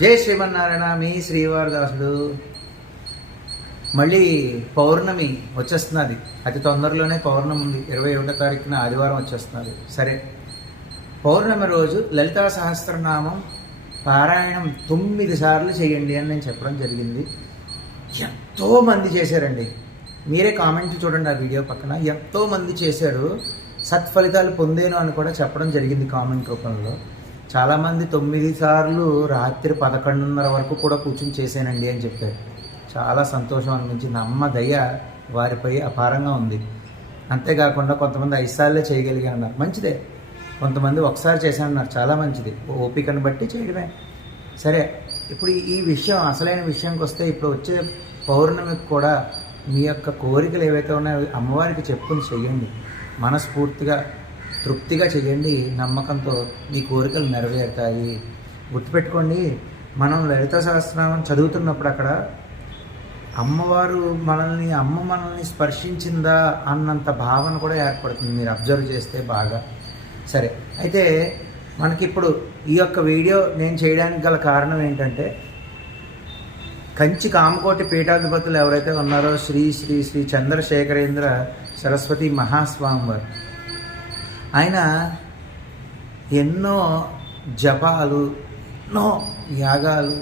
జై శ్రీమన్నారాయణ. మీ శ్రీవారదాసుడు. మళ్ళీ పౌర్ణమి వచ్చేస్తున్నది. అతి తొందరలోనే పౌర్ణమి ఉంది. 21వ తారీఖున ఆదివారం వచ్చేస్తున్నది. సరే, పౌర్ణమి రోజు లలితా సహస్రనామం పారాయణం 9 సార్లు చేయండి అని నేను చెప్పడం జరిగింది. ఎంతోమంది చేశారండి. మీరే కామెంట్ చూడండి, ఆ వీడియో పక్కన ఎంతోమంది చేశారు. సత్ఫలితాలు పొందేను అని కూడా చెప్పడం జరిగింది కామెంట్ రూపంలో. చాలామంది 9 సార్లు రాత్రి 11:30 వరకు కూడా కూర్చుని చేశానండి అని చెప్పారు. చాలా సంతోషం అనిపించింది. అమ్మ దయ వారిపై అపారంగా ఉంది. అంతేకాకుండా కొంతమంది 5 సార్లే చేయగలిగా అన్నారు. మంచిదే. కొంతమంది ఒకసారి చేశానన్నారు. చాలా మంచిది. ఓపికను బట్టి చేయడమే. సరే, ఇప్పుడు ఈ విషయం, అసలైన విషయానికి వస్తే, ఇప్పుడు వచ్చే పౌర్ణమికి కూడా మీ యొక్క కోరికలు ఏవైతే ఉన్నాయో అమ్మవారికి చెప్పుకుని చెయ్యండి. మనస్ఫూర్తిగా తృప్తిగా చేయండి. నమ్మకంతో మీ కోరికలు నెరవేరుతాయి. గుర్తుపెట్టుకోండి, మనం లలిత సహస్రనామం చదువుతున్నప్పుడు అక్కడ అమ్మవారు మనల్ని స్పర్శించిందా అన్నంత భావన కూడా ఏర్పడుతుంది. మీరు అబ్జర్వ్ చేస్తే బాగా. సరే, అయితే మనకిప్పుడు ఈ యొక్క వీడియో నేను చేయడానికి గల కారణం ఏంటంటే, కంచి కామకోటి పీఠాధిపతులు ఎవరైతే ఉన్నారో శ్రీ శ్రీ శ్రీ చంద్రశేఖరేంద్ర సరస్వతి మహాస్వామి వారు, ఆయన ఎన్నో జపాలు, ఎన్నో యాగాలు,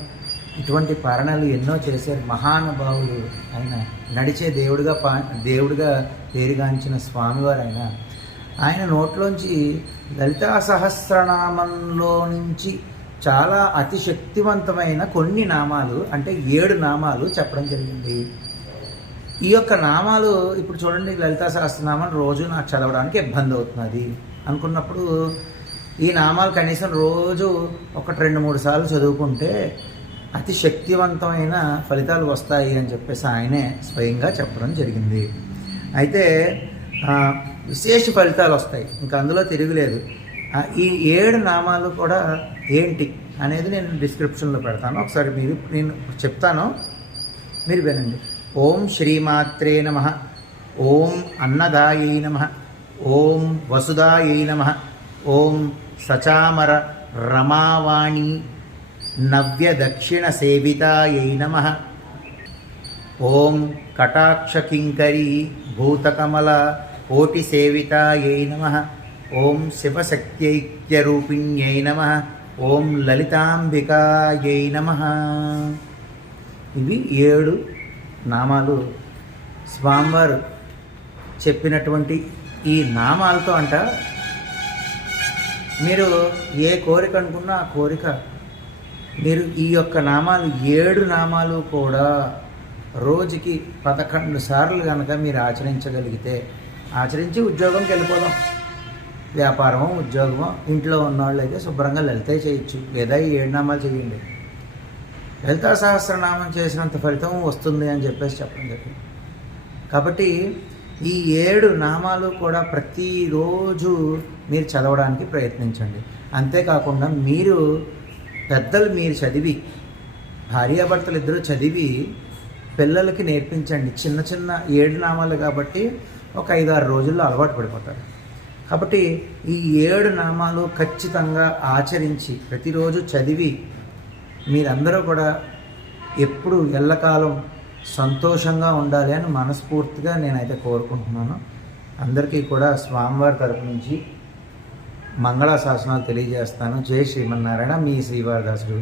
ఇటువంటి పారణాలు ఎన్నో చేశారు. మహానుభావులు. ఆయన నడిచే దేవుడిగా పేరుగాంచిన స్వామివారు. ఆయన నోట్లోంచి లలితా సహస్రనామంలో నుంచి చాలా అతి శక్తివంతమైన కొన్ని నామాలు, అంటే 7 నామాలు చెప్పడం జరిగింది. ఈ యొక్క నామాలు ఇప్పుడు చూడండి, లలితా సహస్రనామాలు రోజు నాకు చదవడానికి ఇబ్బంది అవుతున్నది అనుకున్నప్పుడు ఈ నామాలు కనీసం రోజు 1-2-3 సార్లు చదువుకుంటే అతి శక్తివంతమైన ఫలితాలు వస్తాయి అని చెప్పేసి ఆయనే స్వయంగా చెప్పడం జరిగింది. అయితే విశేష ఫలితాలు వస్తాయి, ఇంకా అందులో తిరుగులేదు. ఈ 7 నామాలు కూడా ఏంటి అనేది నేను డిస్క్రిప్షన్లో పెడతాను. ఒకసారి నేను చెప్తాను, మీరు వినండి. ఓం శ్రీమాత్రే నమః. ఓం అన్నదాయై నమః. ఓం వసుదాయై నమః. ఓం సచామర రమావాణి నవ్య దక్షిణ సేవితాయై నమః. ఓం కటాక్షకింకరీ భూతకమల కోటి సేవితాయై నమః. ఓం శివశక్త్యైక్యరూపిణ్యై నమః. ఓం లలితాంబికాయై నమః. ఇవి 7 నామాలు. స్వామివారు చెప్పినటువంటి ఈ నామాలతో మీరు ఏ కోరిక అనుకున్నా ఆ కోరిక, మీరు ఈ యొక్క నామాలు 7 నామాలు కూడా రోజుకి 11 సార్లు కనుక మీరు ఆచరించగలిగితే, ఆచరించి ఉద్యోగంకి వెళ్ళిపోదాం. వ్యాపారమో ఉద్యోగమో, ఇంట్లో ఉన్నవాళ్ళు అయితే శుభ్రంగా లలితే చేయొచ్చు, లేదా ఈ 7 నామాలు చేయండి. లలితా సహస్రనామం చేసినంత ఫలితం వస్తుంది అని చెప్పేసి చెప్పడం జరిగింది. కాబట్టి ఈ 7 నామాలు కూడా ప్రతిరోజు మీరు చదవడానికి ప్రయత్నించండి. అంతేకాకుండా పెద్దలు మీరు చదివి, భార్యాభర్తలు ఇద్దరు చదివి పిల్లలకి నేర్పించండి. చిన్న 7 నామాలు కాబట్టి ఒక 5-6 రోజుల్లో అలవాటు పడిపోతారు. కాబట్టి ఈ 7 నామాలు ఖచ్చితంగా ఆచరించి ప్రతిరోజు చదివి మీరందరూ కూడా ఎప్పుడు ఎల్లకాలం సంతోషంగా ఉండాలి అని మనస్ఫూర్తిగా నేనైతే కోరుకుంటున్నాను. అందరికీ కూడా స్వామివారి తరపు నుంచి మంగళాశాసనాలు తెలియజేస్తాను. జై శ్రీమన్నారాయణ. మీ శ్రీవారదాసుడు.